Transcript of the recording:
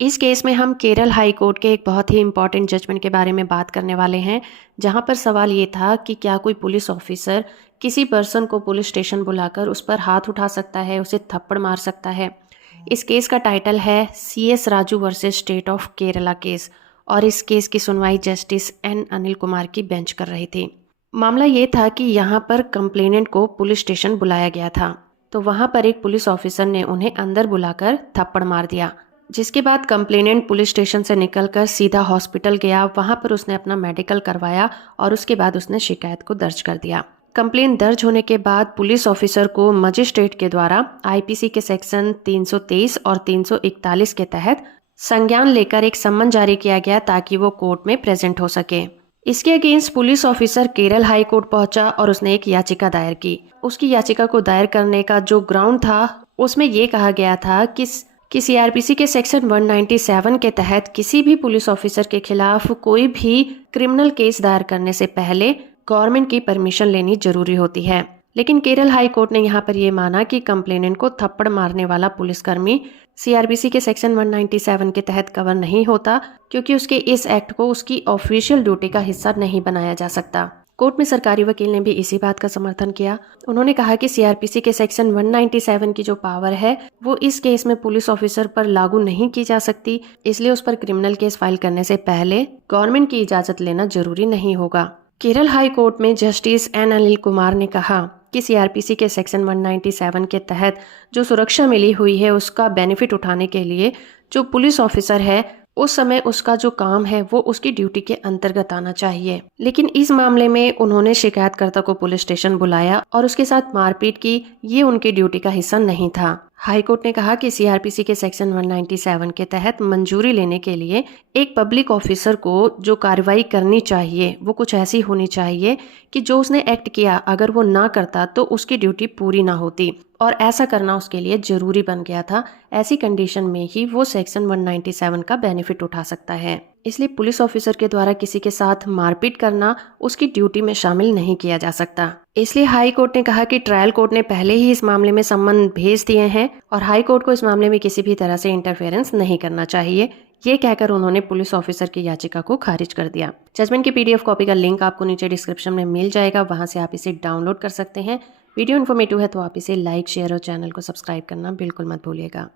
इस केस में हम केरल हाई कोर्ट के एक बहुत ही इम्पॉर्टेंट जजमेंट के बारे में बात करने वाले हैं, जहां पर सवाल ये था कि क्या कोई पुलिस ऑफिसर किसी पर्सन को पुलिस स्टेशन बुलाकर उस पर हाथ उठा सकता है, उसे थप्पड़ मार सकता है। इस केस का टाइटल है CS Raju versus state of Kerala case, और इस केस की सुनवाई जस्टिस N अनिल कुमार की बेंच कर रही थी। मामला ये था कि यहाँ पर कंप्लेनेंट को पुलिस स्टेशन बुलाया गया था, तो वहाँ पर एक पुलिस ऑफिसर ने उन्हें अंदर बुलाकर थप्पड़ मार दिया, जिसके बाद कंप्लेनेंट पुलिस स्टेशन से निकलकर सीधा हॉस्पिटल गया। वहाँ पर उसने अपना मेडिकल करवाया और उसके बाद उसने शिकायत को दर्ज कर दिया। कंप्लेन दर्ज होने के बाद पुलिस ऑफिसर को मजिस्ट्रेट के द्वारा IPC के सेक्शन 323 और 341 के तहत संज्ञान लेकर एक सम्मन जारी किया गया ताकि वो कोर्ट में प्रेजेंट हो सके। इसके against police officer Kerala high court पहुंचा और उसने एक याचिका दायर की। उसकी याचिका को दायर करने का जो ग्राउंड था, उसमें ये कहा गया था कि CRPC के सेक्शन 197 के तहत किसी भी पुलिस ऑफिसर के खिलाफ कोई भी क्रिमिनल केस दायर करने से पहले गवर्नमेंट की परमिशन लेनी जरूरी होती है। लेकिन केरल हाई कोर्ट ने यहाँ पर यह माना कि कंप्लेनेंट को थप्पड़ मारने वाला पुलिसकर्मी CRPC के सेक्शन 197 के तहत कवर नहीं होता, क्योंकि उसके इस एक्ट को उसकी ऑफिशियल ड्यूटी का हिस्सा नहीं बनाया जा सकता। कोर्ट में सरकारी वकील ने भी इसी बात का समर्थन किया। उन्होंने कहा कि CRPC के सेक्शन 197 की जो पावर है वो इस केस में पुलिस ऑफिसर पर लागू नहीं की जा सकती, इसलिए उस पर क्रिमिनल केस फाइल करने से पहले गवर्नमेंट की इजाजत लेना जरूरी नहीं होगा। केरल हाई कोर्ट में जस्टिस N अनिल कुमार ने कहा कि CRPC के सेक्शन 197 के तहत जो सुरक्षा मिली हुई है उसका बेनिफिट उठाने के लिए जो पुलिस ऑफिसर है उस समय उसका जो काम है वो उसकी ड्यूटी के अंतर्गत आना चाहिए। लेकिन इस मामले में उन्होंने शिकायतकर्ता को पुलिस स्टेशन बुलाया और उसके साथ मारपीट की, ये उनकी ड्यूटी का हिस्सा नहीं था। हाई कोर्ट ने कहा कि CRPC के सेक्शन 197 के तहत मंजूरी लेने के लिए एक पब्लिक ऑफिसर को जो कार्रवाई करनी चाहिए वो कुछ ऐसी होनी चाहिए कि जो उसने एक्ट किया अगर वो ना करता तो उसकी ड्यूटी पूरी ना होती, और ऐसा करना उसके लिए जरूरी बन गया था। ऐसी कंडीशन में ही वो सेक्शन 197 का बेनिफिट उठा सकता है। इसलिए पुलिस ऑफिसर के द्वारा किसी के साथ मारपीट करना उसकी ड्यूटी में शामिल नहीं किया जा सकता। इसलिए हाई कोर्ट ने कहा कि ट्रायल कोर्ट ने पहले ही इस मामले में सम्मन भेज दिए हैं और हाई कोर्ट को इस मामले में किसी भी तरह से इंटरफेरेंस नहीं करना चाहिए। ये कहकर उन्होंने पुलिस ऑफिसर की याचिका को खारिज कर दिया। जजमेंट की PDF कॉपी का लिंक आपको नीचे डिस्क्रिप्शन में मिल जाएगा, वहां से आप इसे डाउनलोड कर सकते हैं। वीडियो इन्फॉर्मेटिव है तो आप इसे लाइक, शेयर और चैनल को सब्सक्राइब करना बिल्कुल मत भूलिएगा।